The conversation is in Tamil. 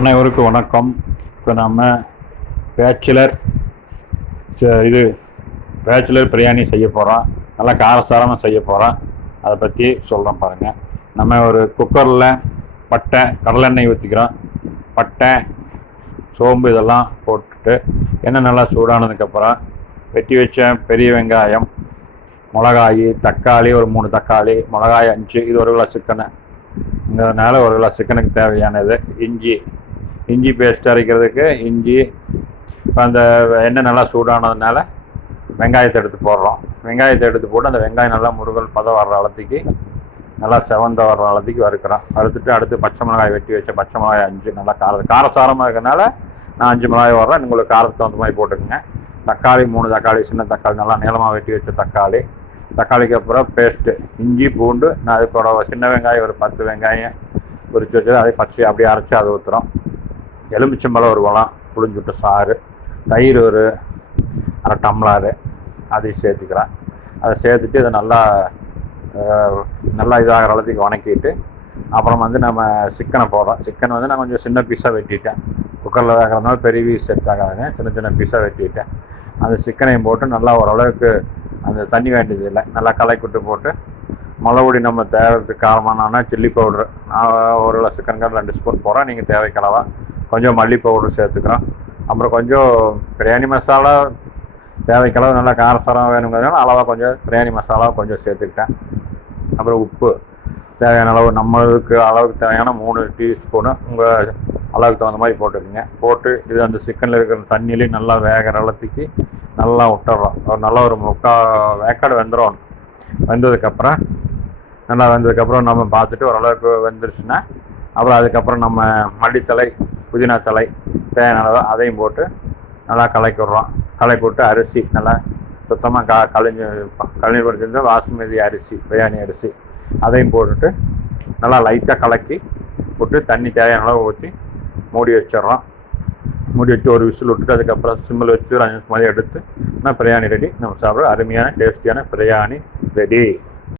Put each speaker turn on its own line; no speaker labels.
அனைவருக்கும் வணக்கம். இப்போ நம்ம பேச்சுலர் இது பேச்சுலர் பிரியாணி செய்ய போகிறோம் நல்லா காரசாரமாக செய்ய போகிறோம் அதை பற்றி சொல்கிறோம் பாருங்கள் நம்ம ஒரு குக்கரில் பட்டை கடலெண்ணெய் ஊற்றிக்கிறோம் பட்டை சோம்பு இதெல்லாம் போட்டுட்டு எண்ணெய் நல்லா சூடானதுக்கப்புறம் வெட்டி வச்ச பெரிய வெங்காயம் மிளகாய் தக்காளி ஒரு மூணு தக்காளி மிளகாய் அஞ்சு இது ஒரு கிலோ சிக்கனு. இங்கிறதுனால ஒரு கிலோ சிக்கனுக்கு தேவையானது இஞ்சி. இஞ்சி பேஸ்ட் அரைக்கிறதுக்கு இஞ்சி இப்போ அந்த எண்ணெய் நல்லா சூடானதுனால வெங்காயத்தை எடுத்து போடுறோம். வெங்காயத்தை எடுத்து போட்டு அந்த வெங்காயம் நல்லா முருகல் பதம் வர்ற அளத்துக்கு நல்லா செவந்த வர்ற அளத்துக்கு வறுக்கிறோம். வறுத்துட்டு அடுத்து பச்சை மிளகாய் வெட்டி வச்ச பச்சை மிளகாய் அஞ்சு நல்லா கார காரசாரமாக இருக்கிறதுனால நான் அஞ்சு மிளகாய் வர்றேன். உங்களுக்கு காரத்துக்கு தகுந்த மாதிரி போட்டுக்கோங்க. தக்காளி மூணு தக்காளி சின்ன தக்காளி நல்லா நீளமாக வெட்டி வச்ச தக்காளி. தக்காளிக்கு அப்புறம் பேஸ்ட்டு இஞ்சி பூண்டு. நான் அது சின்ன வெங்காயம் ஒரு பத்து வெங்காயம் உரிச்சு வச்சு அதை பச்சை அப்படியே அரைச்சி அதை ஊற்றுறோம் எலுமிச்சம்பழம் ஒரு வளம் புளிஞ்சுட்டு விட்ட சாறு தயிர் ஒரு அரை டம்ளாரு அதையும் சேர்த்துக்கிறேன். அதை சேர்த்துட்டு இதை நல்லா நல்லா இதாகிற அளவுக்கு வணக்கிட்டு அப்புறம் வந்து நம்ம சிக்கனை போடுறோம். சிக்கன் வந்து நான் கொஞ்சம் சின்ன பீஸாக வெட்டிட்டேன். குக்கரில் வேகிறதுனால பெரிய பீஸ் செட் ஆகாதுங்க. சின்ன சின்ன பீஸாக வெட்டிட்டேன். அந்த சிக்கனையும் போட்டு நல்லா ஓரளவுக்கு அந்த தண்ணி வேண்டியது இல்லை. நல்லா கலைக்குட்டு போட்டு மிளகுடி நம்ம தேவைக்கு காரமானா சில்லி பவுட்ரு. நான் ஒரு சிக்கன் சிக்கனுக்கு ரெண்டு ஸ்பூன் போடுறேன். நீங்கள் தேவைக்களவா கொஞ்சம் மல்லி பவுடர் சேர்த்துக்கிறோம். அப்புறம் கொஞ்சம் பிரியாணி மசாலா தேவைக்களவு நல்லா காரசாரம் வேணுங்கிறதுனால அளவாக கொஞ்சம் பிரியாணி மசாலா கொஞ்சம் சேர்த்துக்கிட்டேன். அப்புறம் உப்பு தேவையான அளவு நம்மளுக்கு அளவுக்கு தேவையான மூணு டீஸ்பூனு உங்கள் அளவுக்கு தகுந்த மாதிரி போட்டுக்கோங்க. போட்டு இது அந்த சிக்கனில் இருக்கிற தண்ணியிலையும் நல்லா வேகிற அளத்துக்கு நல்லா விட்டுறோம் ஒரு நல்லா ஒரு முக்கால் வேக்காடு வெந்துடும் வெந்ததுக்கப்புறம் நல்லா வெந்ததுக்கப்புறம் நம்ம பார்த்துட்டு ஓரளவுக்கு வெந்துருச்சுன்னா அப்புறம் அதுக்கப்புறம் நம்ம மல்லித்தலை புதினா தலை தேவையான அதையும் போட்டு நல்லா கலக்கி விட்றோம். கலக்கி விட்டு அரிசி நல்லா சுத்தமாக க கழிஞ்சு கழிஞ்சு படிச்சிருந்தா வாசுமதி அரிசி பிரியாணி அரிசி அதையும் போட்டுட்டு நல்லா லைட்டாக கலக்கி விட்டு தண்ணி தேவையான அளவு ஊற்றி மூடி வச்சிடுறோம். மூடி வச்சு ஒரு விசில் விட்டுட்டு அதுக்கப்புறம் சிம்மில் வச்சு ஒரு அஞ்சு நிமிஷம் மாதிரி எடுத்து நான் பிரியாணி ரெடி நம்ம சாப்பிட்ற அருமையான டேஸ்டியான பிரியாணி ரெடி